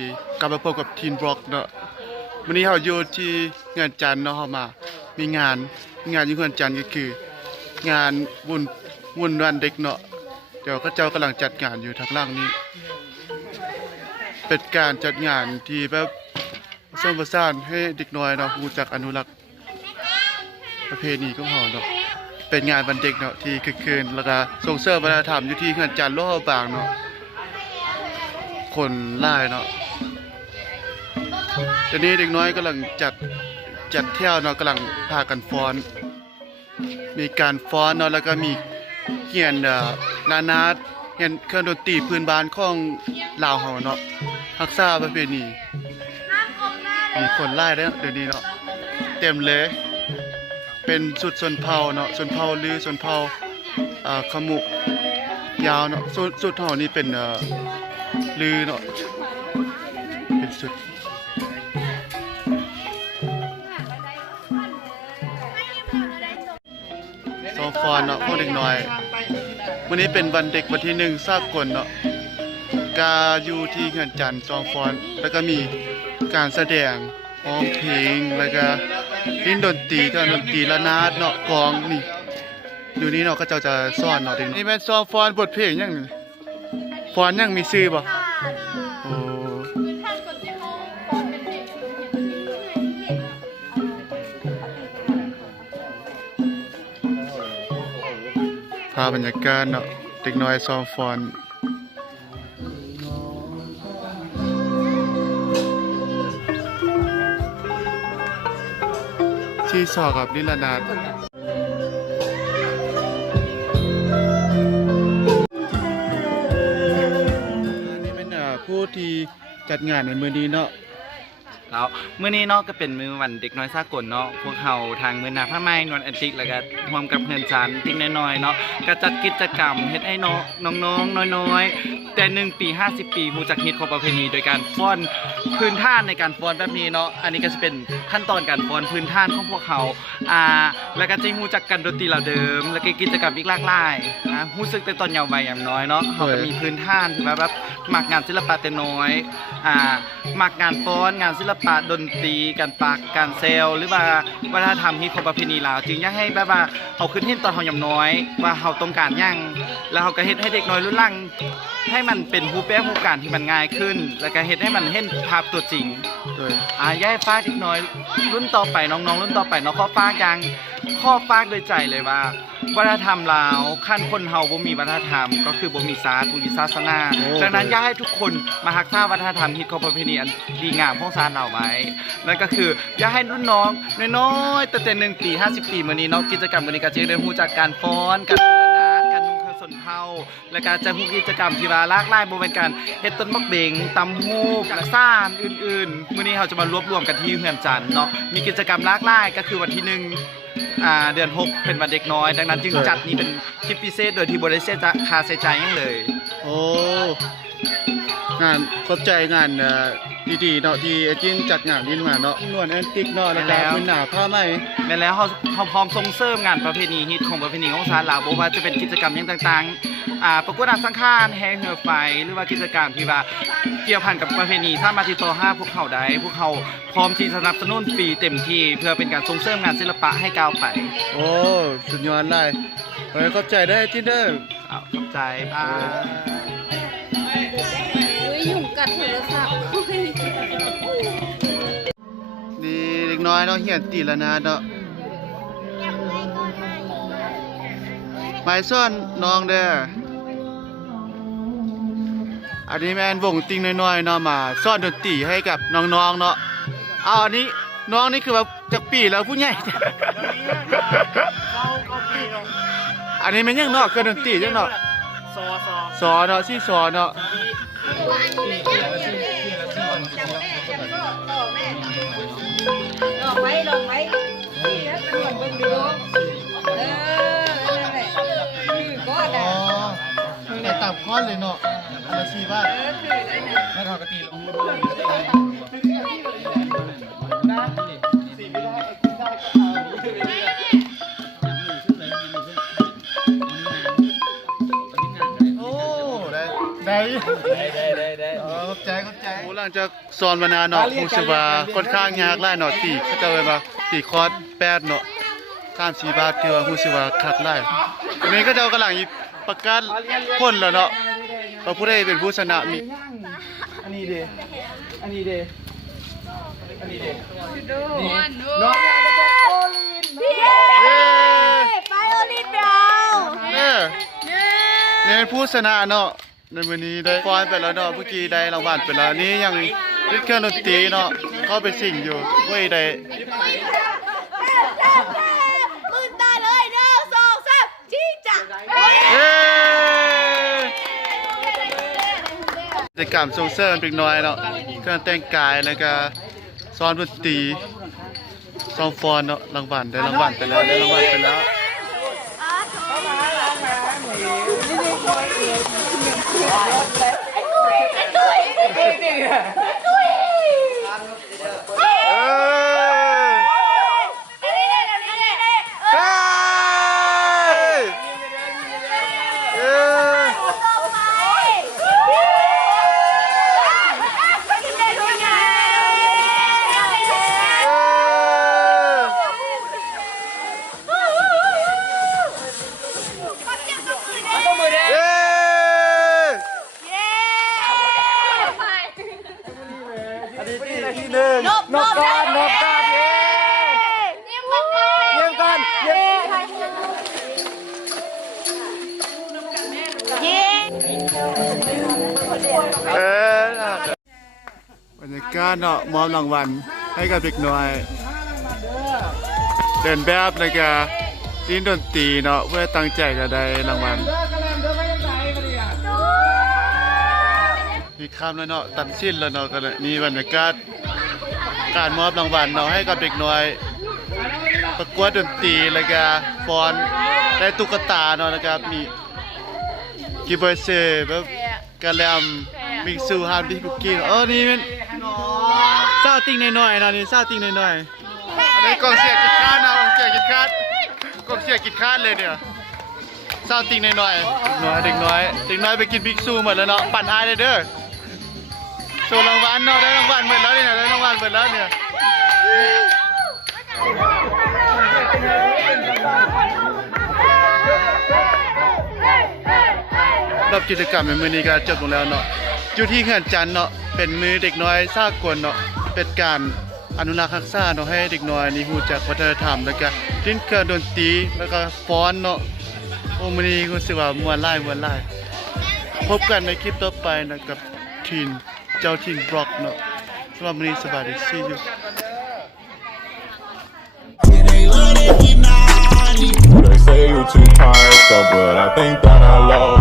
ดีกลับมาพบกับทีนบล็อกเนาะวันนี้เราอยู่ที่งานจันทร์เนาะเรามามีงานอยู่งานจันทร์ก็คืองานวุ่นวันเด็กเนาะเดี๋ยวก็เจ้ากำลังจัดงานอยู่ทางล่างนี้เป็นการจัดงานที่แบบสร้างประสานให้เด็กน้อยเนาะรู้จักอนุรักษ์ประเพณีของเราเนาะเป็นงานวันเด็กเนาะที่คึกคืนแล้วก็ส่งเสริมวัฒนธรรมอยู่ที่งานจันทร์โลกบางเนาะคนไล่เนาะตอนนี้เด็กน้อยกำลังจัดเที่ยวเนาะกำลังพากันฟ้อนมีการฟ้อนเนาะแล้วก็มีเขียนนานาดเขียนเครื่องดนตรีพื้นบ้านของลาวเฮาเนาะรักษาประเพณีมีคนไล่เดี๋ยวนี้เนาะเต็มเลยเป็นสุดชนเผ่าเนาะชนเผ่าลือชนเผ่าขมุกยาวเนาะสุดเฮานี่เป็นลือเนาะเป็นสุดซอฟอนเนาะพวกเด็กน้อยวันนี้เป็นวันเด็กวันที่1สากลเนาะกาอยู่ที่เงินจันทร์ซอฟอนแล้วก็มีการแสดงร้องเพลงแล้วก็เล่นดนตรีก็ดนตรีระนาดเนาะกลองนี่ดูนี่เนาะก็จะสอนเนาะนี่แม่นซอฟอนบทเพลงยังฟอนยังมีชื่อบ่โอ้ภาพบรรยากาศเนาะเด็กน้อยซอฟอนที่สอกับนิรนาถนี่เป็นผู้ที่จัดงานในมื้อนี้เนาะแล้วมื้อนี้เนาะก็เป็นมื้อวันเด็กน้อยสากลเนาะพวกเฮาทางมื้อนาผ้าไหมนวลแอนติกแล้วก็ร่วมกับเพื่อนชั้นติ๊กน้อยๆเนาะก็จัดกิจกรรมเฮ็ดให้น้องๆน้อยๆแต่1ปี50ปีรู้จักฮิตของประเพณีโดยการฟ้อนพื้นฐานในการฟ้อนแบบนี้เนาะอันนี้ก็จะเป็นขั้นตอนการฟ้อนพื้นฐานของพวกเขาแล้วก็จะรู้จักกันดนตรีเหล่าเดิมแล้วก็กิจกรรมอีกหลากหลายรู้สึกแต่ตอนเยาว์วัยอย่างน้อยเนาะเฮาก็มีพื้นฐานที่แบบมักงานศิลปะแต่น้อยมักงานฟ้อนงานศิลปะดนตรีการปักการเซลหรือว่าวัฒนธรรมฮิตของประเพณีลาวจึงอยากให้แบบว่าเฮาขึ้นเห็นตอนเฮายังน้อยว่าเฮาต้องการหยังแล้วเฮาก็เฮ็ดให้เด็กน้อยรุ่นหลังให้มันเป็นรูปแบบรูปการที่มันง่ายขึ้นแล้วก็เฮ็ดให้มันเห็นภาพตัวจริงย้ายฟ้าเด็กน้อยรุ่นต่อไปน้องๆรุ่นต่อไปเนาะข้อฟ้ากโดยใจเลยว่าวัฒนธรรมลาวขั้นคนเฮาบ่มีวัฒนธรรมก็คือบ่มีศาสตร์บ่มีศาสนาดังนั้นอยากให้ทุกคนมารักษาวัฒนธรรมฮิตของประเพณีอันดีงามของศาสตร์เราไว้นั่นก็คืออยากให้รุ่นน้องน้อยๆตั้งแต่1ปี50ปีมื้อนี้เนาะกิจกรรมมื้อนี้ก็จะได้รู้จักการฟ้อนการระนาดการนุ่งเครื่องชนเผ่าและการจะรู้กิจกรรมที่ว่าหลากหลายบ่แม่นการเฮ็ดต้นบักเบงตำฮูกและซ่านอื่นๆมื้อนี้เราจะมารวบรวมกันที่เฮือนจันทร์เนาะมีกิจกรรมหลากหลายก็คือวันที่1เดือน6เป็นวันเด็กน้อยดังนั้นจึงจัดนี้เป็นคลิปพิเศษโดยที่บริษัทค่าใช้จ่ายยังเลยโอ้งานขอบใจงานดีๆเนาะที่จินจัดงานนี้มาเนาะนวลแอนติกเนาะแล้วก็พื้นหน้าผ้าไหมแม่นแล้วเขาพร้อมส่งเสริมงานประเพณีฮิตของประเพณีของชาติลาวบ่ว่าจะเป็นกิจกรรมอย่างต่างๆประกวดนางสังฆานแห่เหือไฟหรือว่ากิจกรรมที่ว่าเกี่ยวพันกับประเพณีถ้ามาติดต่อ5พวกเขาได้พวกเขาพร้อมที่สนับสนุนฟรีเต็มที่เพื่อเป็นการส่งเสริมงานศิลปะให้ก้าวไปโอ้สุดยอดเลยขอบใจได้จินเด้อขอบใจป้ายุ่งกัดโทรศัพท์นี่เด็กน้อยเนาะเหียนตีละนาเนาะหมายซ่อนน้องเด้ออันนี้แม่นวงติงน้อยๆเนาะมาซ่อนดนตรีให้กับน้องๆเนาะอันนี้น้องนี่คือแบบจักปีแล้วผู้ใหญ่อันนี้มันยังเนาะเครื่องดนตรียังเนาะซอเนาะซี่ซอเนาะลองไว้นี่แล้วตำรวจเบิ่งดูนั่นแหละก็ได้แต่ตามข้อเลยเนาะอันละ4 บาทแล้วเขาก็ตีลงโอ้ได้ขอบใจโอ้ล ลังจากสอนมานานเนาะรู้สึกว่าค่อนข้างยากหลายเนาะตีเขาจะว่าตีคอร์ส8เนาะ3-4 บาทคือว่ารู้สึกว่าคักหลายอันนี้ก็เจ้ากำลังประกาศผลแล้วเนาะว่าผู้ใดเป็นผู้ชนะมี อันนี้เด้อันนี้เด้อันนี้เด้ ดู น้องอยากจะโอลิน เอ้ย ไปโอลินเรา เนี่ยเป็นผู้ชนะเนาะในวันนี้ได้ฟ้อนไปแล้วเนาะเมื่อกี้ได้รางวัลไปแล้วนี่ยังเล่นเครื่องดนตรีเนาะเข้าไปสิ่งอยู่เว้ยได้ มือตาเลย1 2 3จี้จ้ะ เอ้ยกิจกรรมส่งเสริมเด็กน้อยเนาะเครื่องแต่งกายแล้วก็สอนดนตรีซ้อมฟ้อนเนาะรางวัลได้รางวัลไปแล้วได้รางวัลไปแล้วนกก่อนเย้เยี่ยมก่อนเย้บรรยากาศเนาะมอบรางวัลให้กับเด็กน้อยเดินแบบแล้วก็ดิ้นดนตรีเนาะเพื่อตั้งใจก็ได้รางวัลมีคำแล้วเนาะตัดสิ้นแล้วเนาะก็เลยมีบรรยากาศการมอบรางวัลเนาะให้กับเด็กน้อยประกวดดนตรีแล้วก็ฟ้อนได้ตุ๊กตาเนาะแล้วก็มีกิบเบอร์เซ่แบบกะแลมมิกซูฮาร์ดดิคุกกี้นี่มันซาวติงหน่อยๆเนาะนี่ซาวติงหน่อยๆอันนี้กองเชียร์กิจคาดนะกองเชียร์กิจคาดเลยเนี่ยซาวติงหน่อยๆเด็กน้อยไปกินมิกซูหมดแล้วเนาะปั่นอายเลยเด้อโชว์รางวัลเนาะได้รางวัลหมดแล้วเนี่ยได้รางวัลหมดแล้วเนี่ยรอบกิจกรรมในมื้อนี้ก็จบลงแล้วเนาะอยู่ที่เขื่อนจันทน์เนาะเป็นมือเด็กน้อยสากลเนาะเป็นการอนุรักษ์รักษาเนาะให้เด็กน้อยนี่รู้จักวัฒนธรรมแล้วก็ดิ้นเครื่องดนตรีแล้วก็ฟ้อนเนาะโอ้มื้อนี้รู้สึกว่าม่วนหลายพบกันในคลิปต่อไปนะกับทีมเจ้าทีมบล็อกเนาะสำหรับมื้อนี้สวัสดี see you They say you're too tired, so but I think that I love